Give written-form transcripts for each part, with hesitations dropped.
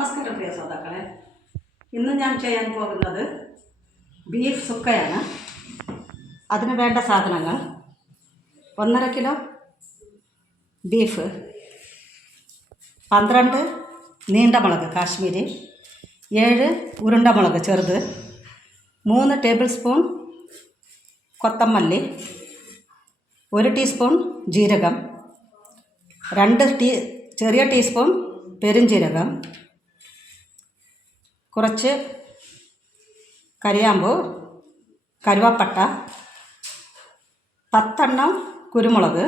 നമസ്കാരം പ്രിയ ശ്രോതാക്കളെ. ഇന്ന് ഞാൻ ചെയ്യാൻ പോകുന്നത് ബീഫ് സുക്കയാണ്. അതിന് വേണ്ട സാധനങ്ങൾ: 1.5 കിലോ ബീഫ്, 12 നീണ്ട മുളക് കാശ്മീരി, 7 ഉരുണ്ട മുളക് ചെറുത്, 3 ടേബിൾ സ്പൂൺ കൊത്തമല്ലി, 1 ടീസ്പൂൺ ജീരകം, 2 ചെറിയ ടീസ്പൂൺ പെരുംജീരകം, കുറച്ച് കരിയാമ്പൂ, കരുവാപ്പട്ട, 10 എണ്ണം കുരുമുളക്,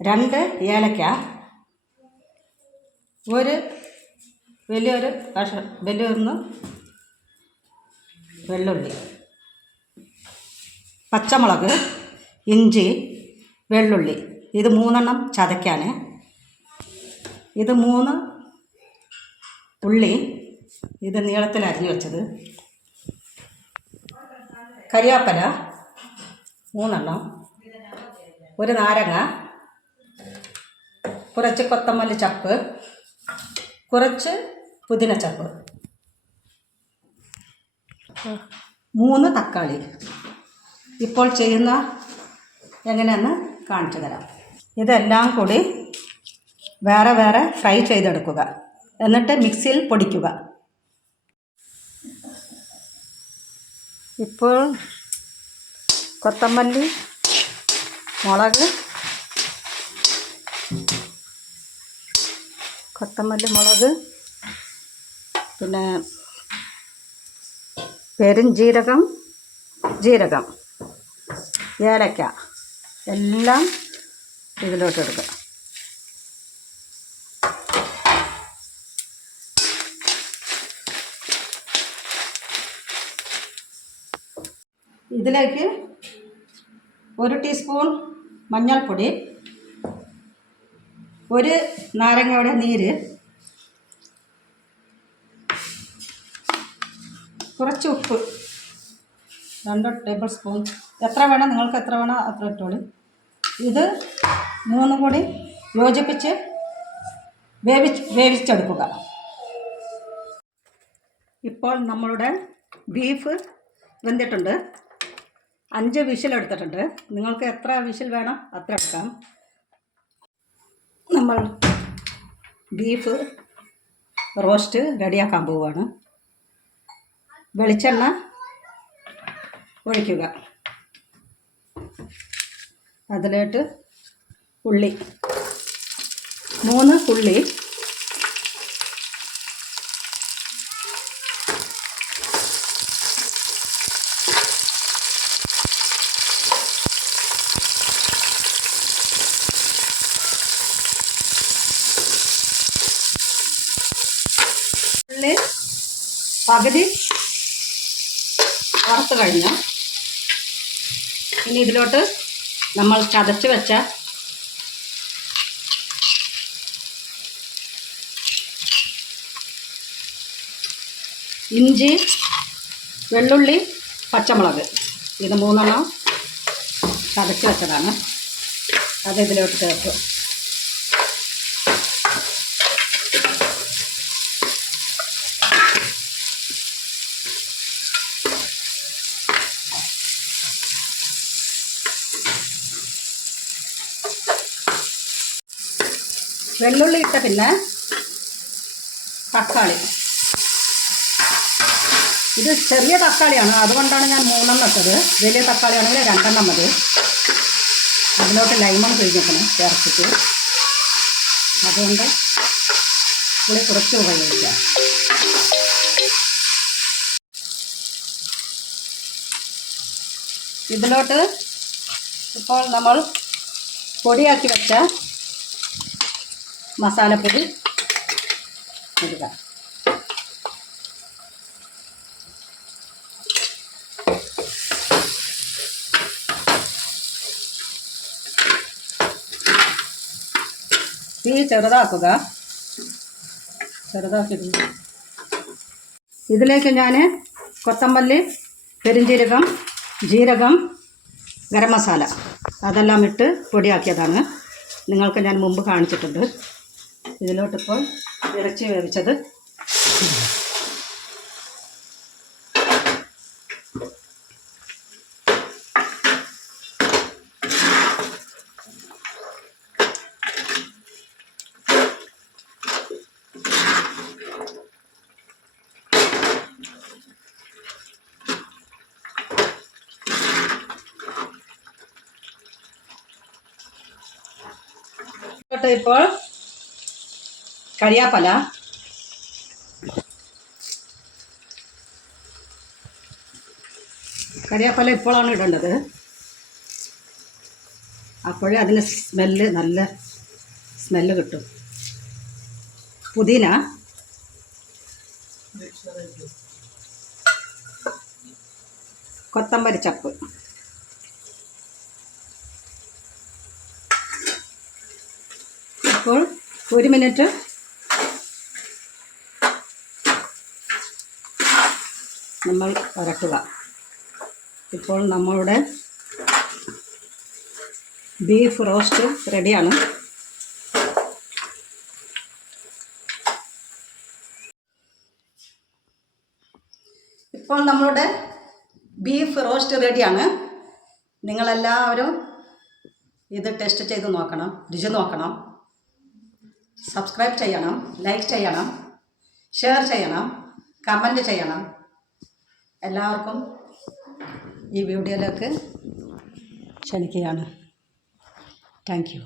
2 ഏലക്ക, വലിയൊരു വെള്ളുള്ളി, പച്ചമുളക്, ഇഞ്ചി, വെള്ളുള്ളി. ഇത് 3 എണ്ണം ചതയ്ക്കാൻ. ഇത് 3 ഉള്ളി, ഇത് നീളത്തിൽ അരിഞ്ഞു വെച്ചത്, കരിയാപ്പല 3 എണ്ണം, 1 നാരങ്ങ, കുറച്ച് കൊത്തമല്ലി ചപ്പ്, കുറച്ച് പുതിന ചപ്പ്, 3 തക്കാളി. ഇപ്പോൾ ചെയ്യുന്ന എങ്ങനെയാണെന്ന് കാണിച്ചു തരാം. ഇതെല്ലാം കൂടി വേറെ വേറെ ഫ്രൈ ചെയ്തെടുക്കുക. എന്നിട്ട് മിക്സിയിൽ പൊടിക്കുക. ഇപ്പോൾ കൊത്തമല്ലി, മുളക്, പിന്നെ പെരുംജീരകം, ജീരകം, ഏലക്ക എല്ലാം ഇതിലോട്ട് ഇടുക. ഇതിലേക്ക് 1 ടീസ്പൂൺ മഞ്ഞൾപ്പൊടി, 1 നാരങ്ങയുടെ നീര്, കുറച്ച് ഉപ്പ്, 2 ടേബിൾ സ്പൂൺ. എത്ര വേണം, നിങ്ങൾക്ക് എത്ര വേണം അത്ര ഇട്ടോളി. ഇത് 3 കൂടി യോജിപ്പിച്ച് വേവിച്ചെടുക്കുക. ഇപ്പോൾ നമ്മളുടെ ബീഫ് വെന്തിട്ടുണ്ട്. 5 വിസിലെടുത്തിട്ടുണ്ട്. നിങ്ങൾക്ക് എത്ര വിസിൽ വേണം അത്ര എടുക്കാം. നമ്മൾ ബീഫ് റോസ്റ്റ് റെഡിയാക്കാൻ പോവുകയാണ്. വെളിച്ചെണ്ണ ഒഴിക്കുക. അതിലോട്ട് ഉള്ളി, 3 ഉള്ളി, പകുതി വറുത്ത് കഴിഞ്ഞു. ഇനി ഇതിലോട്ട് നമ്മൾ ചതച്ച് വെച്ച ഇഞ്ചി, വെള്ളുള്ളി, പച്ചമുളക്, ഇത് 3 എണ്ണം ചതച്ച് വെച്ചതാണ്. അത് ഇതിലോട്ട് ചേർത്ത് വെള്ളുള്ളി ഇട്ട പിന്നെ തക്കാളി. ഇത് ചെറിയ തക്കാളിയാണ്, അതുകൊണ്ടാണ് ഞാൻ 3 എണ്ണം ഇട്ടത്. വലിയ തക്കാളിയാണെങ്കിൽ 2 എണ്ണം മതി. അതിലോട്ട് ലൈമൺ പിഴിഞ്ഞിക്കണം ചേർത്തിട്ട്. അതുകൊണ്ട് പുളി കുറച്ച് ഉപയോഗിക്കാം. ഇതിലോട്ട് ഇപ്പോൾ നമ്മൾ പൊടിയാക്കി വെച്ച മസാലപ്പൊടി ഇടുക. തീ ചെറുതാക്കുക. ഇതിലേക്ക് ഞാൻ കൊത്തമല്ലി, പെരുംജീരകം, ജീരകം, ഗരം മസാല അതെല്ലാം ഇട്ട് പൊടിയാക്കിയതാണ്. നിങ്ങൾക്ക് ഞാൻ മുമ്പ് കാണിച്ചിട്ടുണ്ട്. ഇതിലോട്ടിപ്പോൾ ഇറച്ചി വേവിച്ചത് ഇപ്പോൾ കരിയാപ്പല, കരിയാപ്പല ഇപ്പോഴാണ് ഇടേണ്ടത്. അപ്പോഴേ അതിന് നല്ല സ്മെല്ല് കിട്ടും. പുതിന, കൊത്തമ്പരി ചപ്പ്, ഇപ്പോൾ 1 മിനിറ്റ് നമ്മൾ വരട്ടുക. ഇപ്പോൾ നമ്മളുടെ ബീഫ് റോസ്റ്റ് റെഡിയാണ്. ഇപ്പോൾ നമ്മളുടെ ബീഫ് റോസ്റ്റ് റെഡിയാണ്. നിങ്ങളെല്ലാവരും ഇത് ടെസ്റ്റ് ചെയ്ത് നോക്കണം, രുചി നോക്കണം. സബ്സ്ക്രൈബ് ചെയ്യണം, ലൈക്ക് ചെയ്യണം, ഷെയർ ചെയ്യണം, കമൻറ്റ് ചെയ്യണം. എല്ലാവർക്കും ഈ വീഡിയോയിലേക്ക് ക്ഷണിക്കുകയാണ്. Thank you.